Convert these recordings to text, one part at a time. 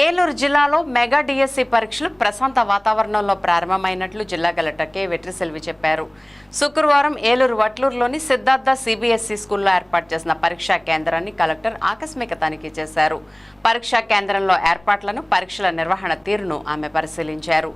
ఏలూరు జిల్లాలో mega DSC పరీక్షలు ప్రశాంత వాతావరణంలో ప్రారంభమైనట్లు జిల్లా కలెక్టర్ కె వెట్రిసెల్వి చెప్పారు. శుక్రవారం ఏలూరు వట్లూరులోని సిద్ధార్థ సిబిఎస్ఈ స్కూల్లో ఏర్పాటు చేసిన పరీక్షా కేంద్రాన్ని కలెక్టర్ ఆకస్మిక తనిఖీ చేశారు. పరీక్షా కేంద్రంలో ఏర్పాట్లను, పరీక్షల నిర్వహణ తీరును ఆమె పరిశీలించారు.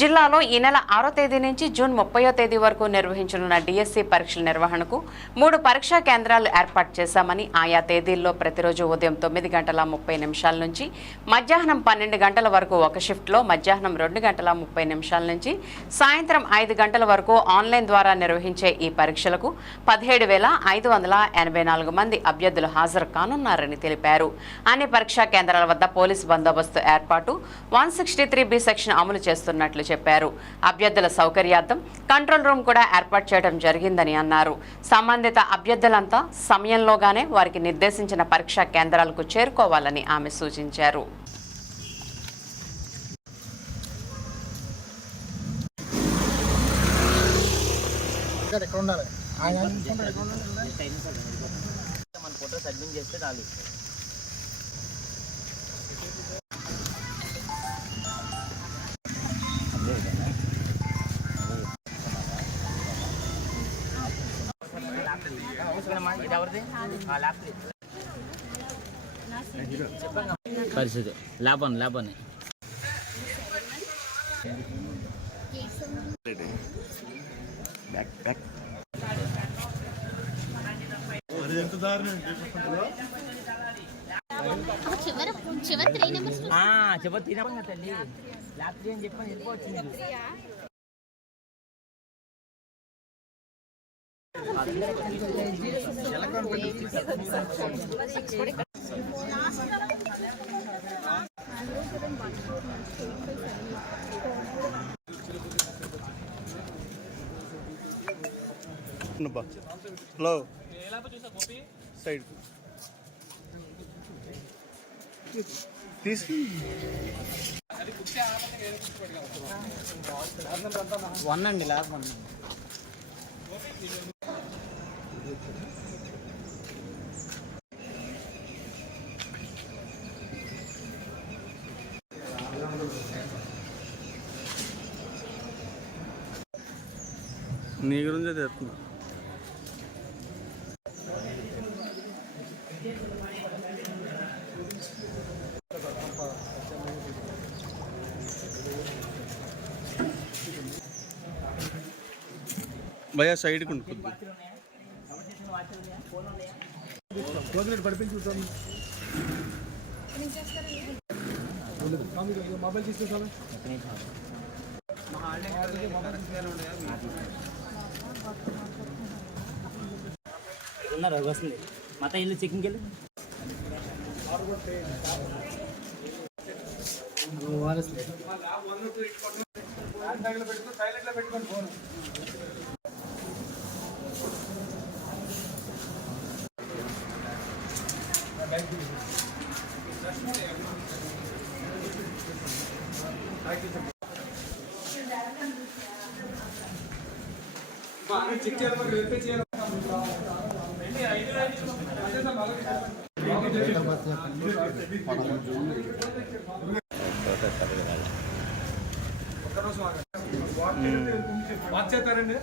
జిల్లాలో ఈ నెల 6వ తేదీ నుంచి జూన్ 30వ తేదీ వరకు నిర్వహించనున్న డిఎస్సి పరీక్షల నిర్వహణకు 3 పరీక్షా కేంద్రాలు ఏర్పాటు చేశామని, ఆయా తేదీల్లో ప్రతిరోజు ఉదయం 9:30 నుంచి మధ్యాహ్నం 12 గంటల వరకు ఒక షిఫ్ట్లో, మధ్యాహ్నం 2:30 నుంచి సాయంత్రం 5 గంటల వరకు ఆన్లైన్ ద్వారా నిర్వహించే ఈ పరీక్షలకు 17,584 మంది అభ్యర్థులు హాజరు కానున్నారని తెలిపారు. అన్ని పరీక్షా కేంద్రాల వద్ద పోలీసు బందోబస్తు ఏర్పాటు, 163B సెక్షన్ అమలు చేస్తున్నట్లు చెప్పారు. అభ్యర్థుల సౌకర్యార్థం కంట్రోల్ రూమ్ కూడా ఏర్పాటు చేయడం జరిగిందని అన్నారు. సంబంధిత అభ్యర్థులంతా సమయంలోగానే వారికి నిర్దేశించిన పరీక్షా కేంద్రాలకు చేరుకోవాలని ఆమె సూచించారు. మన ఫోటో సబ్మిట్ చేస్తే చాలు. పరిస్థితి లేపని చివరి 3 నెంబర్స్ తల్లి ల్యాప్ అని చెప్పని వెళ్ళిపోవచ్చు. హలో సైడ్ తీసుకు 1 అండి ల్యాబ్ 1. నీ గురించి చెప్తున్నా. భయ సైడ్కి ఉంటుంది. మొబైల్ తీసుకుంటాను. వస్తుంది మత ఇల్లు చెక్కింగ్కి వెళ్ళి చెక్ చేయాలి, వెరిఫై చేయాలి. చేస్తారండి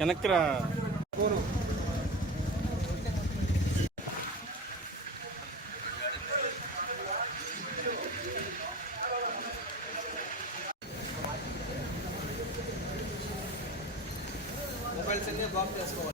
వెనక్రా. మొబైల్స్ అన్నీ బ్లాక్ చేసుకోవాలి.